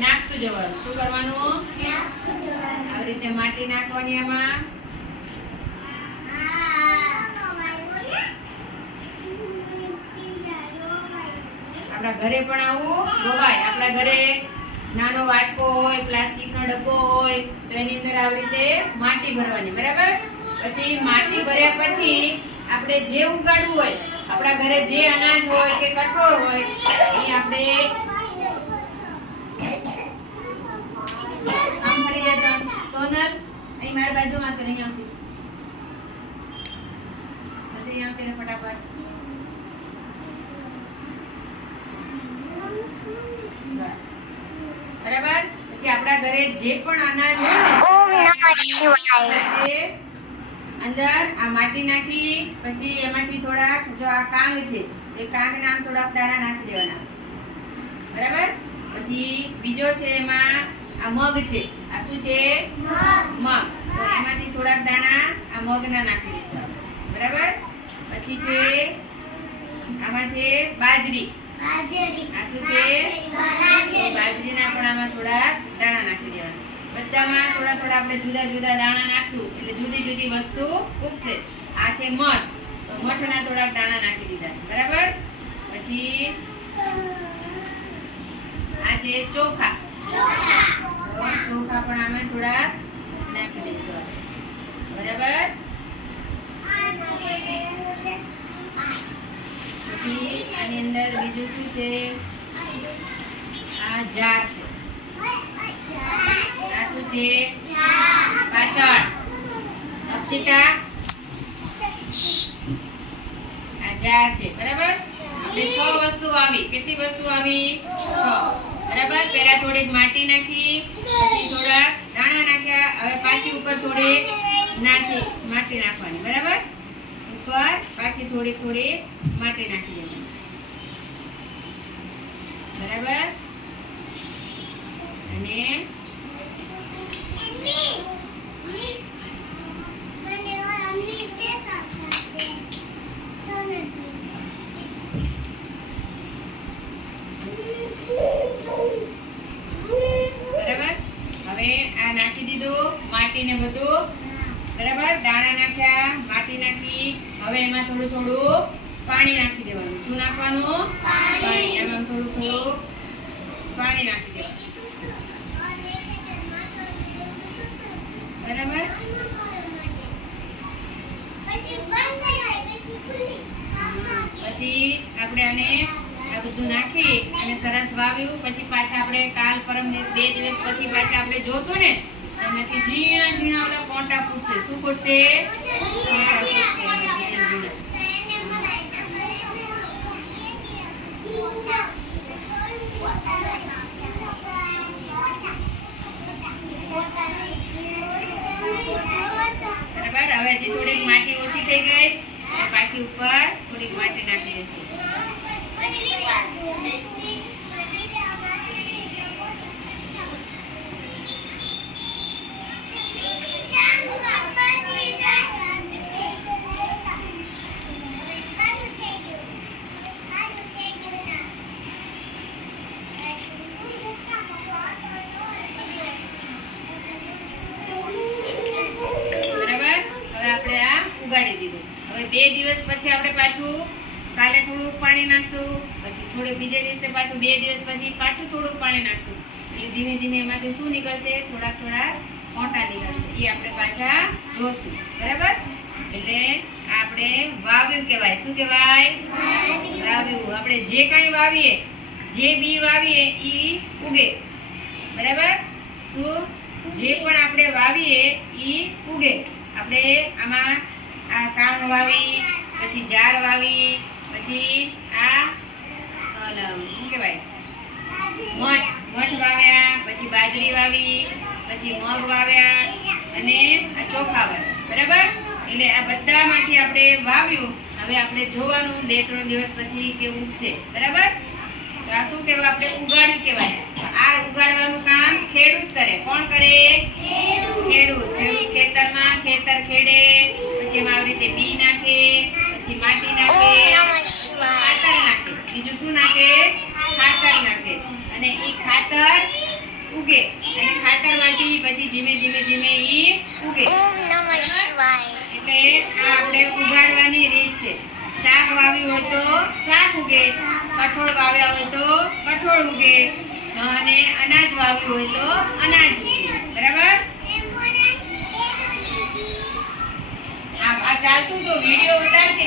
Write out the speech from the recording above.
નાખતું જવાનું. શું કરવાનું? આવી રીતે માટી નાખવાની આમાં. આપણા ઘરે પણ આવું ગવાય. આપણા ઘરે નાનો વાટકો હોય, પ્લાસ્ટિકનો ડબ્બો હોય, તો એની અંદર આવી રીતે માટી ભરવાની. બરાબર? પછી માટી ભર્યા પછી આપણે જે ઉગાડવું હોય, આપણા ઘરે જે અનાજ હોય કે કઠોળ હોય, એ આપણે અહીં મારી બાજુમાં તો નહીં આવતી જલ્દી આવતી ને ફટાફટ. બરાબર? પછી આપણા ઘરે જે પણ અનાજ હોય ને અંદર આ માટી નાખી પછી એમાંથી થોડાક જો આ કાંગ છે એ કાંગ નામ થોડાક દાણા નાખી દેવાના. બરાબર? પછી બીજો છે એમાં આ મગ છે. શું છે? મગ. તો એમાંથી થોડાક દાણા આ મગના નાખી દઈશું બરાબર? પછી છે આમાં છે બાજરી. આ શું છે? બાજરીના પણ આમાં થોડા દાણા નાખી દેવાના. બધામાં થોડા થોડા આપણે જુદા જુદા દાણા નાખશું. એટલે જુદી જુદી વસ્તુ ઉગશે. આ છે મઠ. તો મઠના થોડાક દાણા નાખી દીધા. બરાબર? પછી આ છે ચોખા. ચોખા પણ આમાં થોડાક નાખી દઈશું બરાબર? પછી આની અંદર બીજું શું છે? આ જાર છે. આ શું છે? પાછળ. અક્ષિતા? આ જાર છે. બરાબર? આપણે છ વસ્તુ આવી. કેટલી વસ્તુ આવી? છ. બરાબર? પહેલા થોડીક માટી નાખી, પછી થોડાક દાણા નાખ્યા, હવે પાછી ઉપર થોડીક નાખી, માટી નાખવાની, બરાબર? ઉપર પાછી થોડી થોડી માટી નાખી દેવાની. બરાબર? અને હવે આ નાખી દીધું માટી ને બધું. બરાબર? દાણા નાખ્યા માટી નાખી. હવે એમાં થોડું થોડું પાણી નાખી દેવાનું. શું નાખવાનું? પાણી. એમાં થોડું થોડું પાણી નાખી દેવાનું. બરાબર. પછી આપણે આને બધું નાખી અને સરસ વાવ્યું. પછી પાછા આપણે કાલ પરમ બે દિવસ પછી પાછા આપણે જોશું ને એમાંથી ઝીણા ઝીણા ઓલા કોંટા ફૂટશે. શું ફૂટશે. બરાબર? હવે હજી થોડીક માટી ઓછી થઈ ગઈ. પાછી ઉપર થોડીક માટી નાખી દઈશું. ઉગાડી દીધું. હવે બે દિવસ પછી આપણે પાછું કાલે થોડુંક પાણી નાખશું, પછી થોડે બીજે દિવસે પાછું, બે દિવસ પછી પાછું થોડુંક પાણી નાખશું. એટલે ધીમે ધીમે એમાંથી શું નીકળશે? થોડાક થોડાક મોટા નીકળશે. એ આપણે પાછા જોશું. બરાબર? એટલે આપણે વાવ્યું કહેવાય. શું કહેવાય? વાવ્યું. આપણે જે કાંઈ વાવીએ, જે બી વાવીએ એ ઉગે. બરાબર? શું? જે પણ આપણે વાવીએ એ ઉગે. આપણે આમાં આ કામ વાવી, પછી જાર વાવી પછી આ શું કહેવાય? મઠ મઠ વાવ્યા, પછી બાજરી વાવી, પછી મગ વાવ્યા અને આ ચોખા વાવ્યા. બરાબર? એટલે આ બધામાંથી આપણે વાવ્યું. હવે આપણે જોવાનું બે ત્રણ દિવસ પછી કે ઉગશે. બરાબર? તો આ શું કહેવાય આપણે? ઉગાડ્યું કહેવાય. આ ઉગાડવાનું કામ ખેડૂત કરે. કોણ કરે? ખેડૂત. ખેડૂત ખેતરમાં ખેતર ખેડે, પછી એમાં આવી રીતે બી નાખે, પછી માટી નાખે ઉગે અને ખાતર વાટી પછી ધીમે ધીમે ધીમે ઈ ઉગે. એટલે આ આપણે ઉગાડવાની રીત છે. શાક વાવ્યું હોય તો શાક ઉગે. કઠોળ વાવ્યા હોય તો કઠોળ ઉગે. અને અનાજ વાવ્યું હોય તો અનાજ ઉગે. બરાબર? આ ચાલતું તો વીડિયો ઉતારતી